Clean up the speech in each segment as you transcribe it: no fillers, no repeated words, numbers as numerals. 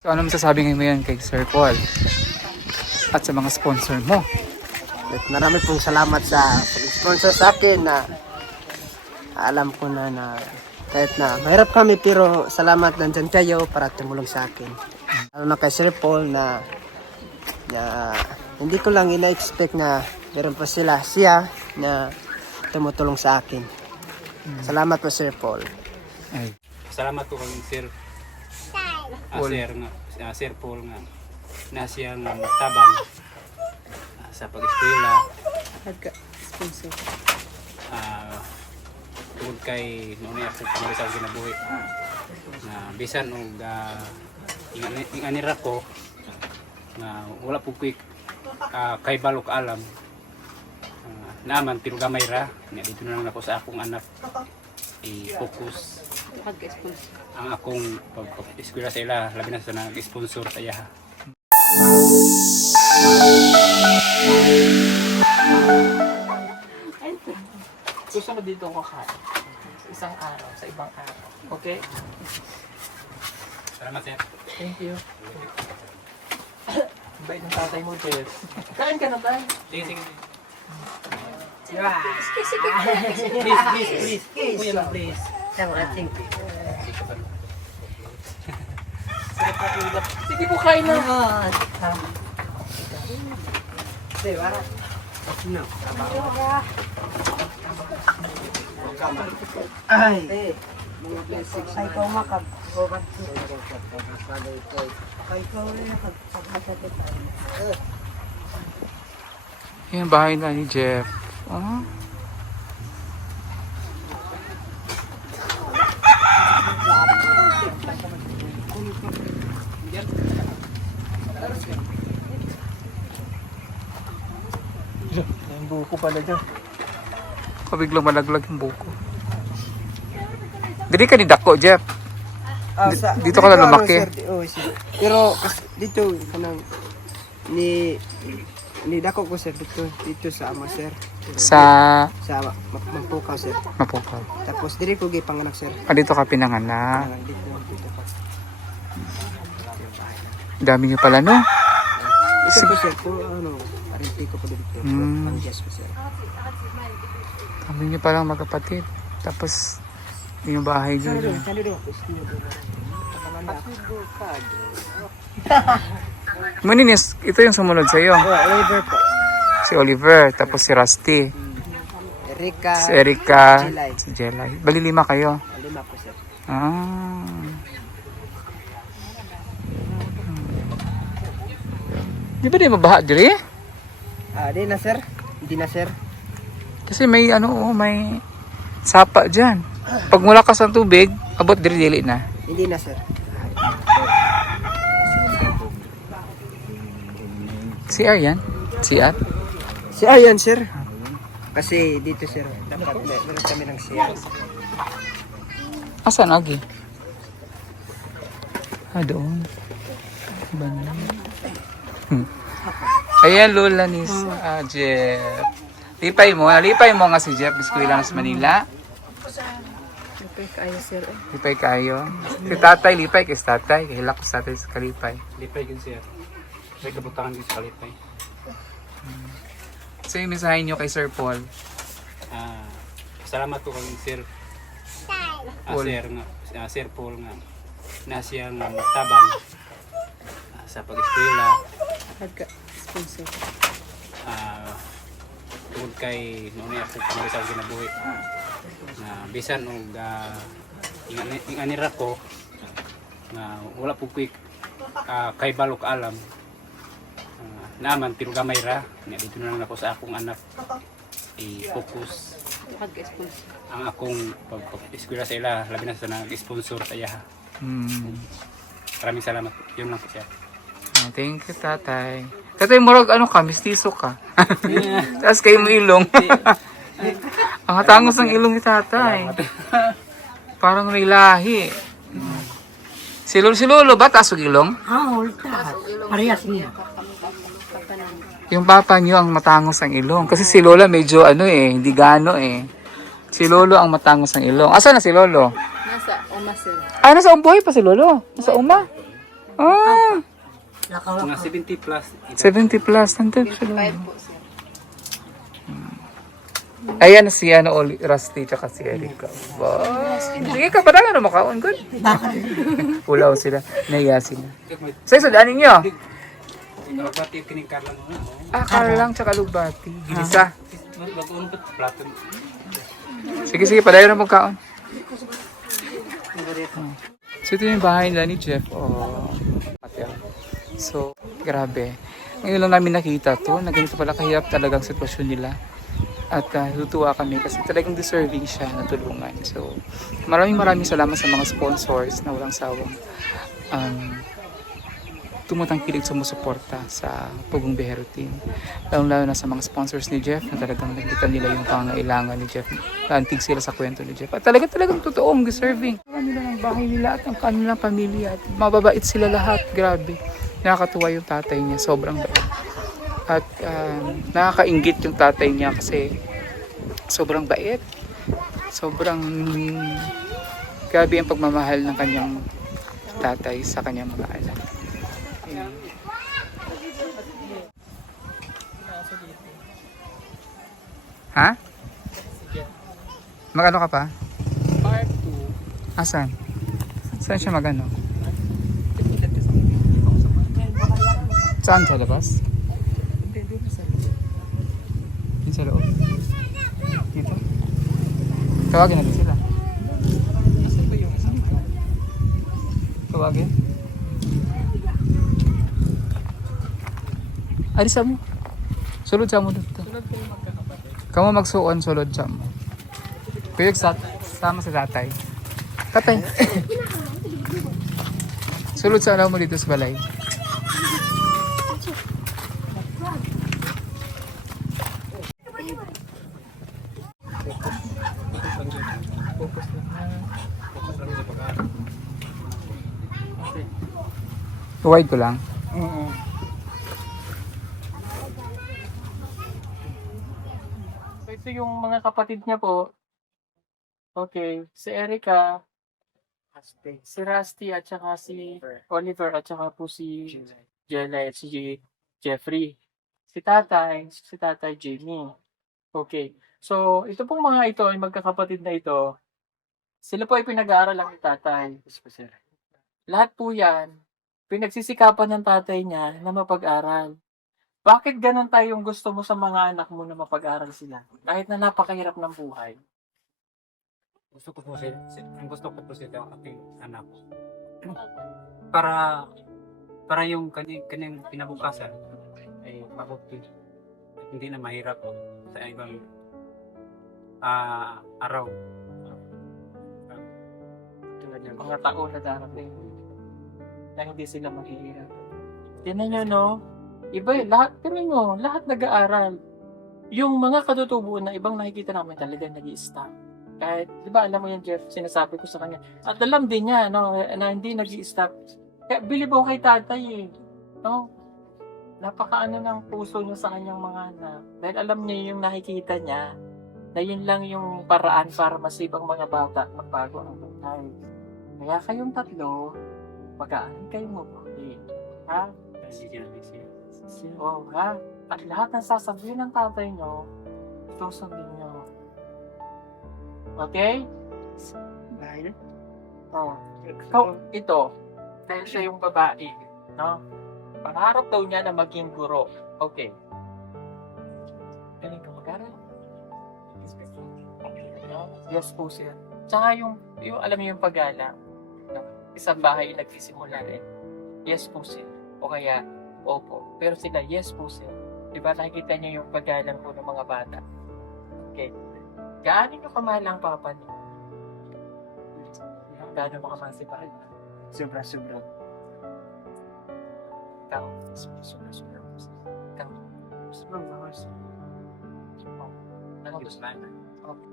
So ano masasabi ngayon kay Sir Paul at sa mga sponsor mo? At marami pong salamat sa sponsor sa akin na alam ko na kahit na mahirap kami pero salamat nandyan kayo para tumulong sa akin. Lalo na kay Sir Paul na hindi ko lang ina-expect na meron pa siya na tumutulong sa akin. Salamat po Sir Paul. Ay. Salamat po kang Sir Sir Paul nga na siyang tabang sa pag-eskwela Sponsor. tungkol kay noon ay sa pangrisal ginabuhi na bisan og inganira ko na wala po quick kay balok alam naman pero gamay ra nga dito na lang ako sa akong anak i-focus Pag-sponsor. ang akong pag-eskwela sa ila labi na sa nag-sponsor sa iya. Gusto mo dito kakain? Sa isang araw, sa ibang araw. Okay? Salamat sir. Thank you. Bait ng tatay mo, Jess. Kain ka na tayo. Sige, sige. Please. Kuya mo, please. Sige po, kain na. Ay! Ay, ko makab. Yan ang bahay na ni Jeff. Oh. Yung buko pala dyan. Pabiglang malaglag yung buko. Dili ka ni Dako, Jeff. Dito ka na lumaki. Pero dito kanang ni dako ko sir dito sa ama sir. Sa Magpukaw sir. Mapukaw. Tapos diri ko gipanganak sir. Dito ka pinanganak. Dito pa. Dami niyo pala, no? Ito po sir, po arinti ko po dito. Ang yes po sir. Dami niyo palang magkapatid. Tapos, yung bahay Saan dito. dito? Maninis, ito yung sumunod sa'yo. Oliver po. Si Oliver, tapos si Rusty. Erika. Si Erika, Jelay. si Jelay. Bali 5 kayo. 5 po sir. Ah. Di ba di mabaha diri? Di na sir. Hindi na sir. Kasi may may sapa dyan. Pag mulakas ang tubig, abot diri-dili na. Hindi na sir. CR yan? CR? Si Ayan sir. Kasi dito sir, dapat meron kami ng siya. Asan agi? Doon. Banda. Ayan, lola ni Jeff. Lipay mo nga si Jeff. Biskuit lang sa Manila. Okay, kaya sir. Lipay kayo. Si tatay, lipay kay tatay. Kahilak ko sa tatay sa kalipay. Lipay yun sir. May kabutangan din sa kalipay. So yung mensahe nyo kay Sir Paul. Salamat po kang Sir Paul. Sir Paul nga na siyang tabang sa pag-eskwela Pag-sponsor. tungkol kay noon ay sa pangrisal ginabuhi na bisan og inganira ko na wala po quick kay balok alam naman pero gamay ra nga dito na lang ako sa akong anak i-focus Pag-sponsor. ang akong pag-eskwela sa ila labi na sa nag-sponsor sa iya. Maraming salamat po. Yun lang po siya. Thank you, tatay. Tatay, murag ka? Mistiso ka. Tapos kayo mo ilong. Ang hatangos ng ilong ni tatay. Parang may lahi. Si Lolo ba taas ang ilong? Parehas niya. Yung papa niyo ang matangos ang ilong. Kasi si Lola medyo hindi gano eh. Si Lolo ang matangos ang ilong. Asa na si Lolo? Nasa Oma, sir. Nasa umbuhay pa si Lolo. Nasa uma. Ah, Mga 70 plus. 70 plus. Nandun sila. 25 po sir. Ayan si Rusty tsaka si Erica. Boss. Sige ka, parang ano makaon good. Pulaw sila. Naiya sila. Sa isod, ano nyo? Pati kining karlan mo na. Akal lang tsaka lubati. Ginisa. Bago ba plato? Sige, sige, padayo na magkaon. So ito yung bahay nila ni Jeff. Oh. So, grabe. Ngayon lang namin nakita to, na ganito pala kahirap talagang sitwasyon nila. At tutuwa kami kasi talagang deserving siya na tulungan. So, maraming salamat sa mga sponsors na walang sawang tumutangkilig sumusuporta sa Pugong Bihero Team. Lalo na sa mga sponsors ni Jeff na talagang nakita nila yung pangailangan ni Jeff. Lantig sila sa kwento ni Jeff. At talagang totoong deserving. Nila ng bahay nila at ang kanilang pamilya. At mababait sila lahat. Grabe. Nakakatuwa yung tatay niya. Sobrang bait. At nakakaingit yung tatay niya kasi sobrang bait. Sobrang grabe ang pagmamahal ng kanyang tatay sa kanyang mga anak. Ha? Magano ka pa? Part Asan? Saan siya magano? Saan sa labas? Yung sa loob? Dito? Tawagin natin sila. Nasaan ba yung isang Tawagin? Alisa mo. Sulod sa mo dito. sunod kayo magkakapatid? Kamu magsuon sulod sa mo. Kuyog sama sa tatay. Tatay. Sulod sa alaw mo dito sa balay. Tuwid ko lang. So ito yung mga kapatid niya po. Okay, si Erica, si Rusty at saka si Oliver at saka po si Jella at si Jeffrey. Si tatay Jamie. Okay. So, ito pong mga ito, yung magkakapatid na ito, sila po ay pinag-aaral lang ni tatay. Lahat po yan, pinagsisikapan ng tatay niya na mapag-aral. Bakit ganun tayong gusto mo sa mga anak mo na mapag-aral sila? Kahit na napakahirap ng buhay. Gusto ko po sila aking anak. Para yung kanyang kinabukasan ay mabuti. Hindi na mahirap sa ibang araw. Mga taon na darating na hindi sila mahihirap. Tingnan nyo, no? Iba, tingnan nyo, lahat nag-aaral. Yung mga katutubo na ibang nakikita namin talaga nag-i-stop. Kahit, di ba, alam mo yan, Jeff, sinasabi ko sa kanya. At alam din niya, no, na hindi nag-i-stop. Kaya bilib ako kay tatay, eh. No? Napakaano ng puso niya sa kanyang mga anak. Dahil alam niya yung nakikita niya, na yun lang yung paraan para masave ang mga bata magbago ang buhay. Kaya kayong tatlo, mag-aaral kayo mabuti. Ha? Oh, ha? At lahat ng sasabihin ng tatay nyo, susundin nyo. Okay? Oh. Ito, dahil siya yung babae, no? Pangarap daw niya na maging guro. Okay. Galing ka mag-aral? No? Yes po sir. Tsaka yung alam niyo yung pag-ala, no? Isang bahay nagsisimula rin. Yes po sir. O kaya, opo. Pero sila, yes po sir. Diba nakikita niyo yung pag-alang po ng mga bata? Okay. Gaano nyo kamahal ang papa niyo? Gaano mo kamahal si papa? Sobra-sobra. Ikaw. Sobra-sobra. Ikaw. Sobra-sobra. Anong gusto na? Okay.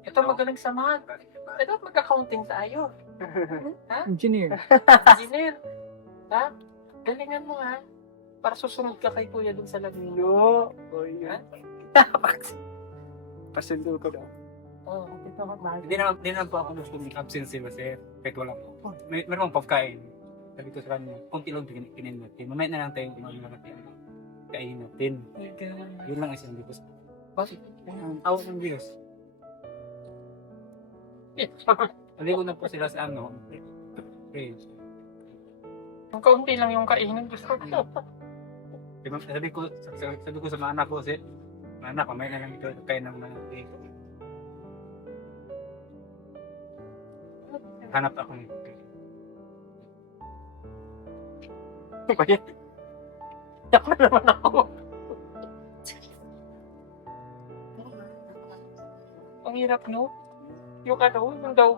Ito magaling sa math. Ito mag-accounting tayo. Ha? Engineer. Engineer. Ha? Galingan mo ha. Para susunod ka kay kuya dun sa Lagino. Ha? Pasundo ko daw. Oo, dito ka mahal. Hindi naman po ako gusto ng absence kasi kahit wala po. Meron pang pagkain. Sabi ko sa kanya, konti lang kinin natin. Mamaya na lang tayo kumain natin. Kainin natin. Yun lang ang sinabi ko sa Bakit? awak ng Diyos. Sabi ko na po sila sa ano. Praise. Ang kaunti lang yung kainin. Gusto ko. Sabi ko sa mga anak ko, mga anak, mamaya na lang ito kain ng mga cake. Hanap ako ng cake. Bakit? Yak na naman ako. Ang hirap, no? Yung ano, yung daw,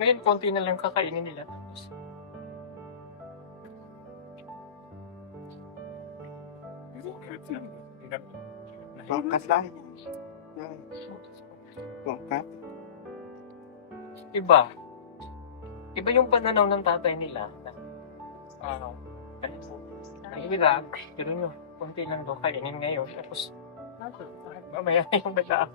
ngayon konti na lang kakainin nila. Pangkat lang. Pangkat. Iba. Iba yung pananaw ng tatay nila. Ang iba, gano'n yun. Konti lang daw kainin ngayon. Tapos, mamaya na yung bala.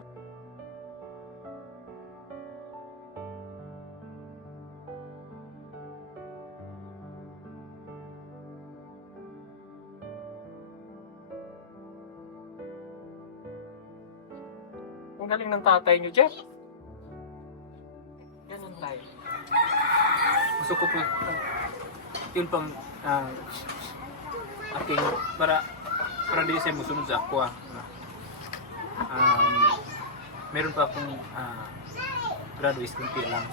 Ang galing ng tatay niyo, Jeff. Ganun tayo. Gusto ko po, yun pang aking, para di siya musunod sa ako meron pa akong graduate kunti lang.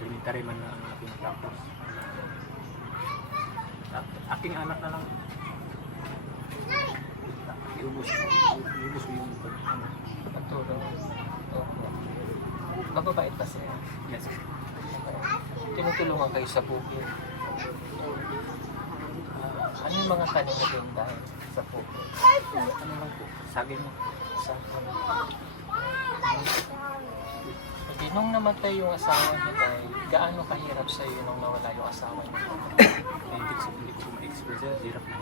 Elementary man na ang aking tapos. Aking anak na lang. Iubos mo yung Pagtulong. Mababait pa siya. yes. Tinutulungan kayo sa bukid. Ano yung mga tanim na doon tayo sa bukid? Ano lang po, sabi mo. Sa Hindi, nung namatay yung asawa niya tayo, gaano kahirap sa iyo nung nawala yung asawa niya? Hindi ko ma-express yan. Hirap na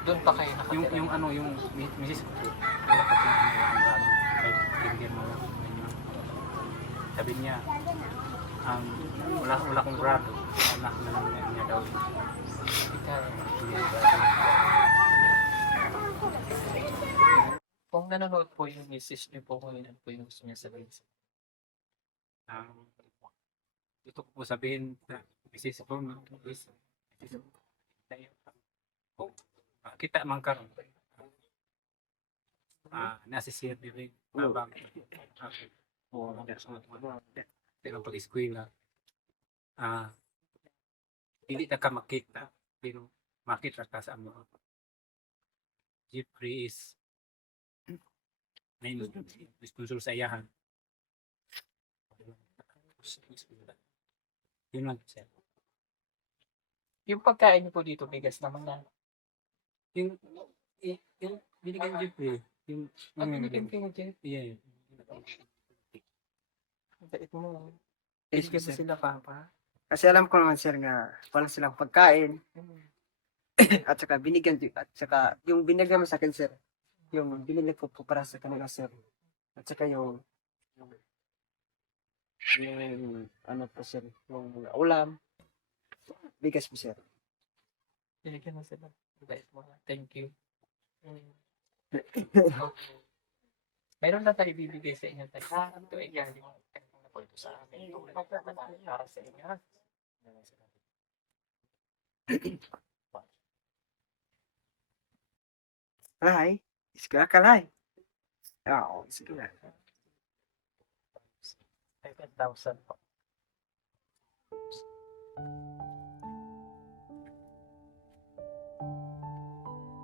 Doon pa kayo nakatira? yung misis ko po, wala pa po ang grado. Kahit hindi mo lang. Sabi niya, wala kong grado. Anak na lang niya daw. Ikaw. Kung nanonood po yung misis niyo po, kung ano po yung gusto niya sabihin sa Gusto ko po sabihin na misis ko, kita man karon nasisir diri babang pero pag eskwela hindi na ka makita pero makita ka sa amo. Jeffrey is may sponsor sa iyahan. Yun lang sir. yung pagkain niyo po dito, bigas naman na. Yung binigyan Jeffrey yung Binigyan kayo, Jeff. yeah. Ang bait mo. Yes, Binigyan mo sir. sila, Papa. Kasi alam ko naman sir nga wala silang pagkain at saka binigyan at saka yung binigyan mo sa akin sir yung binili ko po para sa kanila sir at saka yung ano po sir yung ulam bigas po sir. Binigyan mo sila. Ang bait mo. Thank you. Meron na tayo ibibigay sa inyo tayo. Ito ay galing na po ito sa amin. Para sa inyo. Kalay, iska kalay. Oo, iska. 5,000 po.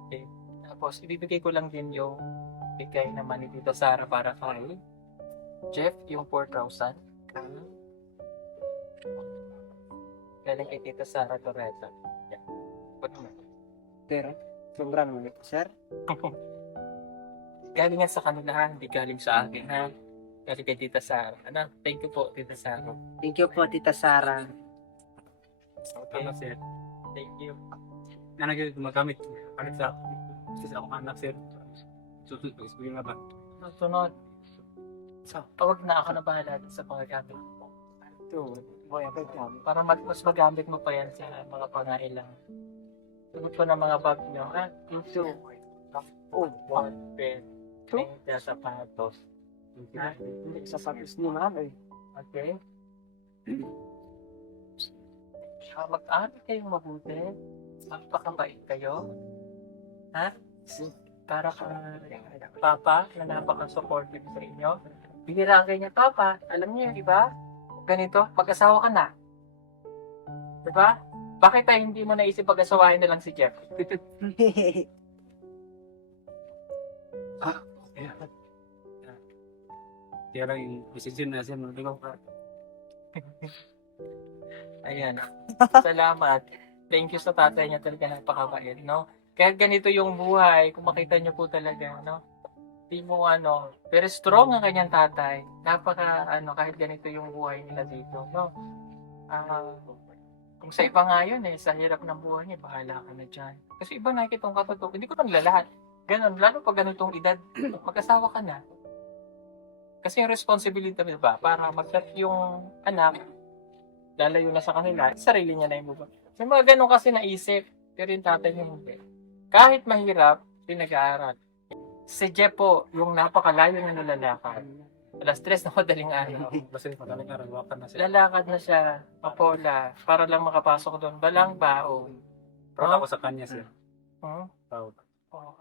Okay. Tapos, ibibigay ko lang din yung bigay naman ni Tito Sara para kay Jeff, yung 4,000. Galing kay Tito Sara Torreta. Yan. Pwede mo. Pero, sobra naman ito sir. Galing yan sa kanila, ha? Hindi galing sa akin, ha? Galing kay Tita Sara. Ano? Thank you po, Tita Sara. Thank you po Tita Sara. Tama, sir. Thank you. Na gumagamit. Ano sa akong anak, sir. Susunod pag school nga ba? Sunod. So, huwag na ako na bahala dun sa pagagamit mo. Ito, boy, para mas magamit mo pa yan sa mga pangailang. Sunod ko ng mga bag nyo. Ito. Oh, one pen. Two. Sapatos. Sapatos ni mama. Okay? Mag-aaral kayong mabuti. Magpakabait kayo. Ha? Para ka papa na napaka-supportive sa inyo. Bihira kayo niya, papa. Alam niyo, di ba? Ganito, mag-asawa ka na. Di ba? Bakit tayo hindi mo naisip pag-asawahin na lang si Jeff? Kaya lang yung decision na siya, hindi ko pa. Ayan. Salamat. Thank you sa tatay niya, talaga napakabait, no? Kahit ganito yung buhay, kung makita niyo po talaga, no? Di mo pero strong ang kanyang tatay. Napaka, kahit ganito yung buhay nila dito, no? Kung sa iba nga yun sa hirap ng buhay niya, bahala ka na dyan. Kasi iba nakikita kong katotok, hindi ko nang lahat. Ganon, lalo pag ganitong edad, mag-asawa ka na. Kasi yung responsibility, ba, para mag-set yung anak, lalayo na sa kanila, sarili niya na yung buhay. May mga ganon kasi naisip, pero yung tatay niya hindi. Kahit mahirap, pinag-aaral. Si Jeff po, yung napakalayo na nalalakad. Alas 3 na madaling araw. Kasi madaling araw, wakan na siya. Lalakad na siya, papola, para lang makapasok doon. Balang baon. Proud ako sa kanya, sir. Proud.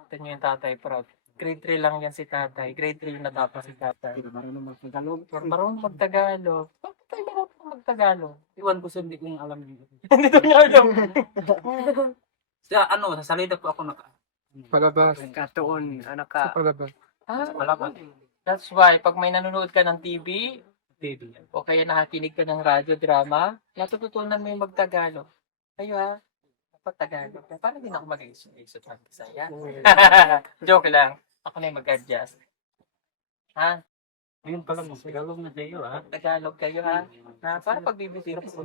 Ito niyo yung tatay, proud. Grade 3 lang yan si tatay. Grade 3 yung natapos si tatay. Marunong magtagalog. Marunong magtagalog. Bakit tayo marunong magtagalog? Iwan ko, sir, hindi ko alam yun. Hindi ko niya alam. Sa salida po ako Palabas. Katuon, anak ka. Palabas. Malabas. That's why, pag may nanonood ka ng TV, TV. o kaya nakikinig ka ng radyo drama, natututunan mo yung magtagalog. Kayo ha, dapat Tagalog. Paano din ako mag-isip ng Bisaya? Joke lang. Ako na yung mag-adjust. Ha? Ngayon pa lang, Tagalog na kayo, ha? Tagalog kayo ha? Na, para pag bibisita sa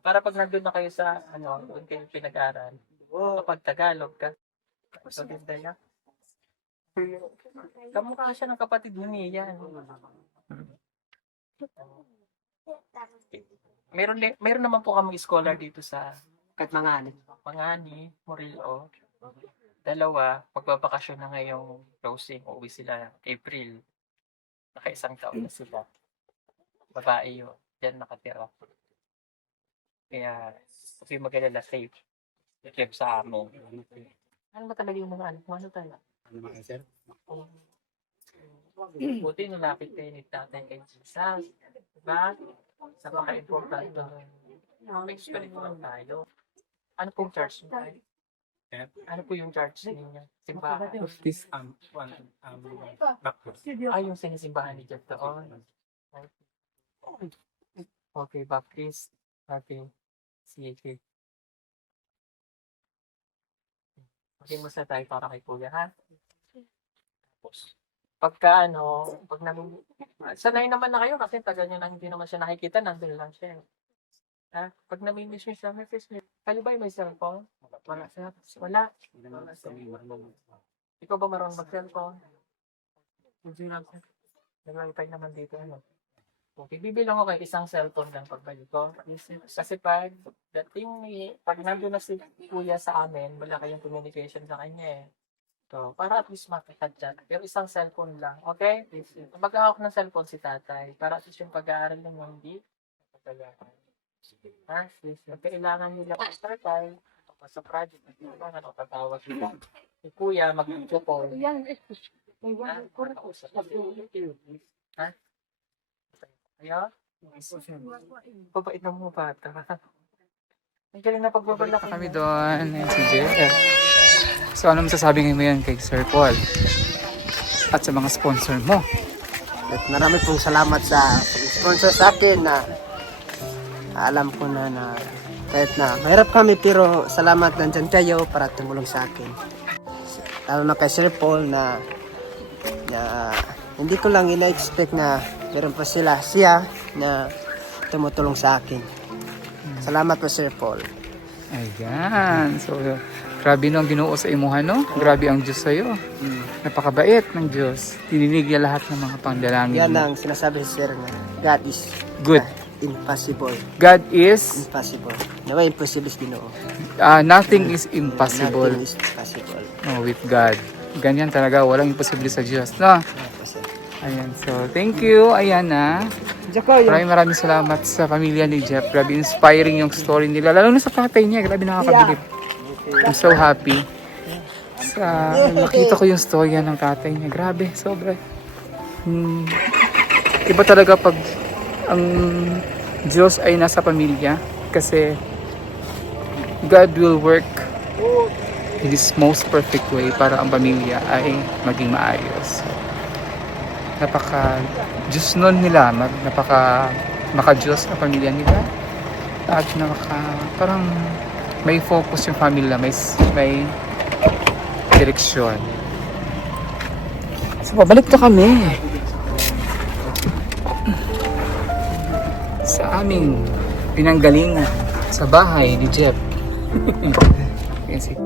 para pag nandun na kayo sa, doon kayo pinag-aral. Kapag Tagalog ka, maganda yan. Kamukha siya ng kapatid ni Mia. Meron naman po kami scholar dito sa Kat mga ano. Mangani, Morillo. 2, magbabakasyon na ngayong closing. Uuwi sila April. Naka-1 taon na sila. Babae yun. Diyan nakatira. Kaya, kasi mag-alala safe. Safe sa amin. Ano ba talaga yung mga anak mo? Ano tayo? Ano mga, sir? Buti nilapit kayo ni tatay kay Jesus. Diba? Sa maka-importante may spiritual tayo. Ano pong church niyo tayo? Ano po yung church ninyo? Simbahan? This, backwards. Yung sinisimbahan ni Jeff doon. Okay, Baptist. Okay. Sige. Okay, musta tayo para kay Kuya, ha? Tapos, pag sanay naman na kayo kasi tagal nyo lang hindi naman siya nakikita, nandun lang siya. Ha? Pag namimiss nyo siya, may face nyo. Kayo ba may cellphone? Wala siya. Wala. Ikaw ba marunong mag-cellphone? Hindi lang siya. Nag-wifi naman dito. Okay, bibilang ko kayo isang cellphone lang pagbalik ko. Kasi pag nandun na si Kuya sa amin, wala kayong communication sa kanya eh. So, para at least makikadyan. Pero isang cellphone lang, okay? Mag-ahawak ng cellphone si tatay para at least yung pag-aaral ng hindi. Ha? Kailangan nila kung tatay sa project. Ano, tatawag nila. Si Kuya, mag-video call. Ha? Ayan? Babait na mga bata. Ang galing na pagbabala Kami doon. Ayan si Jeff. So ano masasabi mo yan kay Sir Paul? At sa mga sponsor mo? At marami pong salamat sa sponsor sa akin na alam ko na kahit na mahirap kami pero salamat nandyan kayo para tumulong sa akin. Lalo na kay Sir Paul na hindi ko lang ina-expect na meron pa siya na tumutulong sa akin. Salamat po Sir Paul. Ayan. So, grabe no ang Ginoo sa imuha, no? Grabe ang Diyos sa'yo. Napakabait ng Diyos. Tininig niya lahat ng mga pandalangin Yan mo. ang sinasabi si Sir nga. God is Good. impossible. God is, Impossible. Nawa impossible is Ginoo. nothing is impossible Nothing is possible. with God. Ganyan talaga, walang imposible sa Diyos, no? Yan po, Sir. Ayan, so thank you, ayan na. Maraming salamat sa pamilya ni Jeff. Grabe inspiring yung story nila. Lalo na sa tatay niya, grabe nakakabilib. I'm so happy. Nakita ko yung storya ng tatay niya. Grabe, sobra. Iba talaga pag ang Diyos ay nasa pamilya. Kasi God will work in His most perfect way para ang pamilya ay maging maayos. Napaka Diyos nun nila, napaka maka-Diyos ang pamilya nila. At parang may focus yung pamilya, may direksyon. So, babalik na kami sa aming pinanggalingan sa bahay ni Jeff. Kasi